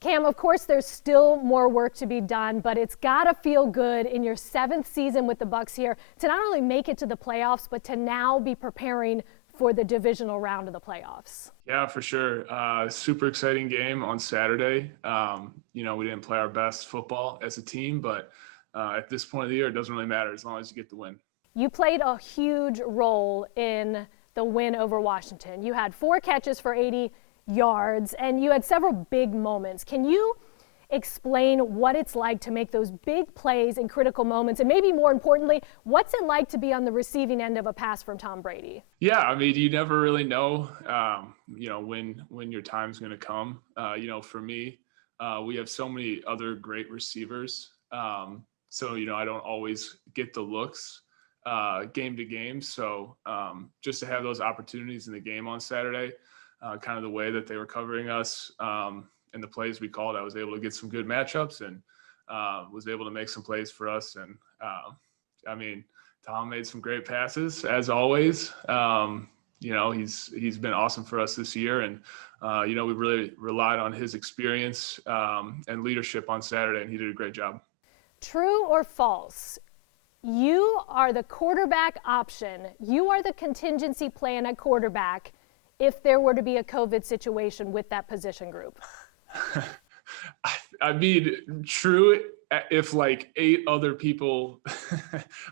Cam, of course, there's still more work to be done, but it's got to feel good in your 7th season with the Bucs here to not only make it to the playoffs, but to now be preparing for the divisional round of the playoffs. Yeah, for sure. Super exciting game on Saturday. We didn't play our best football as a team, but at this point of the year, it doesn't really matter as long as you get the win. You played a huge role in the win over Washington. You had 4 catches for 80 yards, and you had several big moments. Can you explain what it's like to make those big plays in critical moments, and maybe more importantly, what's it like to be on the receiving end of a pass from Tom Brady? Yeah, I mean, you never really know, when your time's going to come. For me, we have so many other great receivers. So I don't always get the looks game to game. So just to have those opportunities in the game on Saturday, kind of the way that they were covering us and the plays we called, I was able to get some good matchups and was able to make some plays for us. And Tom made some great passes as always. He's been awesome for us this year, and we really relied on his experience and leadership on Saturday, and he did a great job. True or false? You are the quarterback option. You are the contingency plan at quarterback if there were to be a COVID situation with that position group. I mean, true if like 8 other people,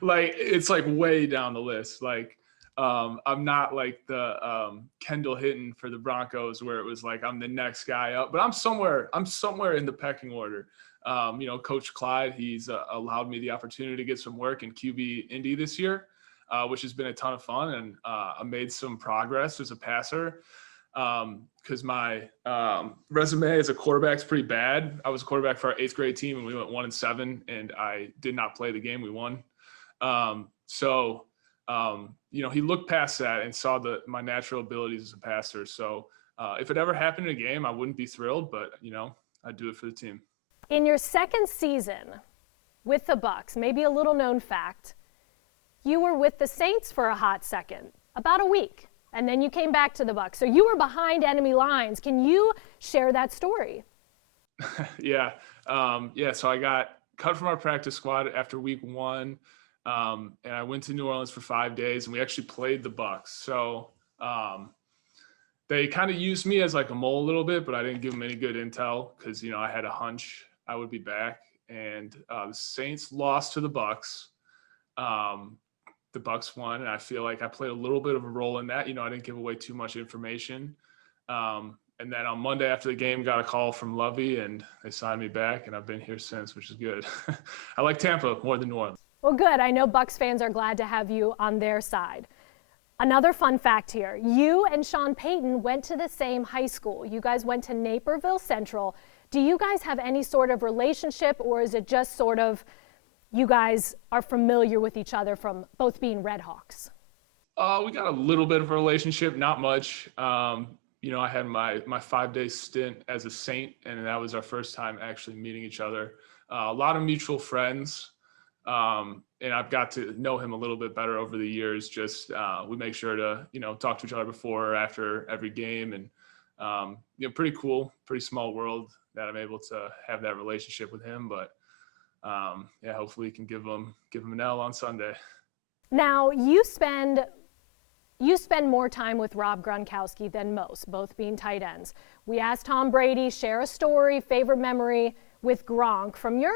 like it's like way down the list. Like I'm not like the Kendall Hinton for the Broncos where it was like I'm the next guy up, but I'm somewhere in the pecking order. Coach Clyde, he's allowed me the opportunity to get some work in QB Indy this year, which has been a ton of fun. And I made some progress as a passer because my resume as a quarterback is pretty bad. I was a quarterback for our 8th grade team, and we went 1-7, and I did not play the game we won. He looked past that and saw my natural abilities as a passer. So if it ever happened in a game, I wouldn't be thrilled, but I'd do it for the team. In your 2nd season with the Bucs, maybe a little known fact, you were with the Saints for a hot second, about a week, and then you came back to the Bucs. So you were behind enemy lines. Can you share that story? Yeah. So I got cut from our practice squad after week 1, and I went to New Orleans for 5 days, and we actually played the Bucs. So they kind of used me as like a mole a little bit, but I didn't give them any good intel because, I had a hunch I would be back. And the Saints lost to the Bucs. The Bucs won, and I feel like I played a little bit of a role in that. I didn't give away too much information. And then on Monday after the game, got a call from Lovey, and they signed me back, and I've been here since, which is good. I like Tampa more than New Orleans. Well, good. I know Bucs fans are glad to have you on their side. Another fun fact here, you and Sean Payton went to the same high school. You guys went to Naperville Central. Do you guys have any sort of relationship, or is it just sort of you guys are familiar with each other from both being Red Hawks? We got a little bit of a relationship, not much. I had my 5-day stint as a Saint, and that was our first time actually meeting each other. A lot of mutual friends. And I've got to know him a little bit better over the years. Just we make sure to, talk to each other before or after every game, and pretty cool, pretty small world that I'm able to have that relationship with him. But hopefully we can give him an L on Sunday. Now you spend more time with Rob Gronkowski than most, both being tight ends. We asked Tom Brady, share a story, favorite memory with Gronk. From your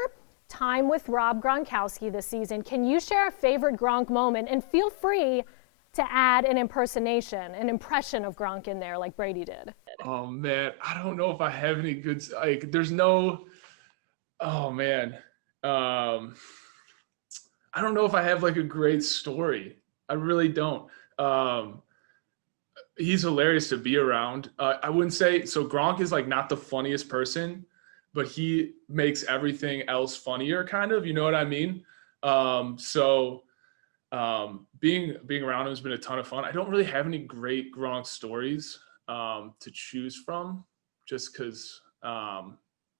time with Rob Gronkowski this season, can you share a favorite Gronk moment? And feel free to add an impression of Gronk in there like Brady did. Oh man, I don't know if I have any good, there's no, oh man. I don't know if I have like a great story. I really don't. He's hilarious to be around. I wouldn't say, so Gronk is like not the funniest person, but he makes everything else funnier, kind of, you know what I mean? Being around him has been a ton of fun. I don't really have any great Gronk stories to choose from, just because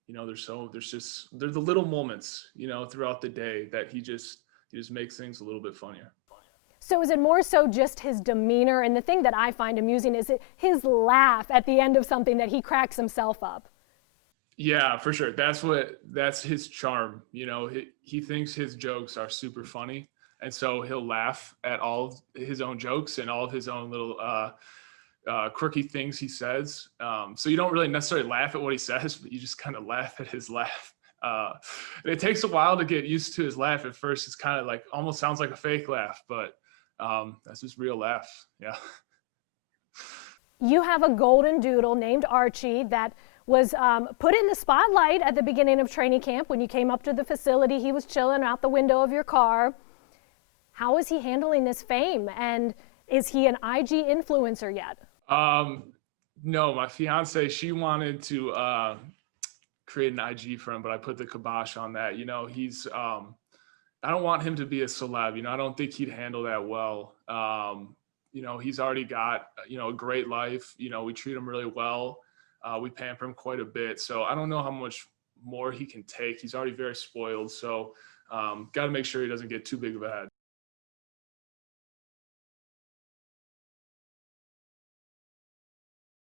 they're the little moments, throughout the day that he just makes things a little bit funnier. So is it more so just his demeanor? And the thing that I find amusing is his laugh at the end of something that he cracks himself up. Yeah, for sure. That's his charm. You know, he thinks his jokes are super funny. And so he'll laugh at all of his own jokes and all of his own little quirky things he says. So you don't really necessarily laugh at what he says, but you just kind of laugh at his laugh. And it takes a while to get used to his laugh. At first, it's kind of like almost sounds like a fake laugh, but that's his real laugh. Yeah. You have a golden doodle named Archie that was put in the spotlight at the beginning of training camp. When you came up to the facility, he was chilling out the window of your car. How is he handling this fame? And is he an IG influencer yet? No, my fiance, she wanted to create an IG for him, but I put the kibosh on that. You know, I don't want him to be a celeb. You know, I don't think he'd handle that well. You know, he's already got, you know, a great life. You know, we treat him really well. We pamper him quite a bit. So I don't know how much more he can take. He's already very spoiled. So got to make sure he doesn't get too big of a head.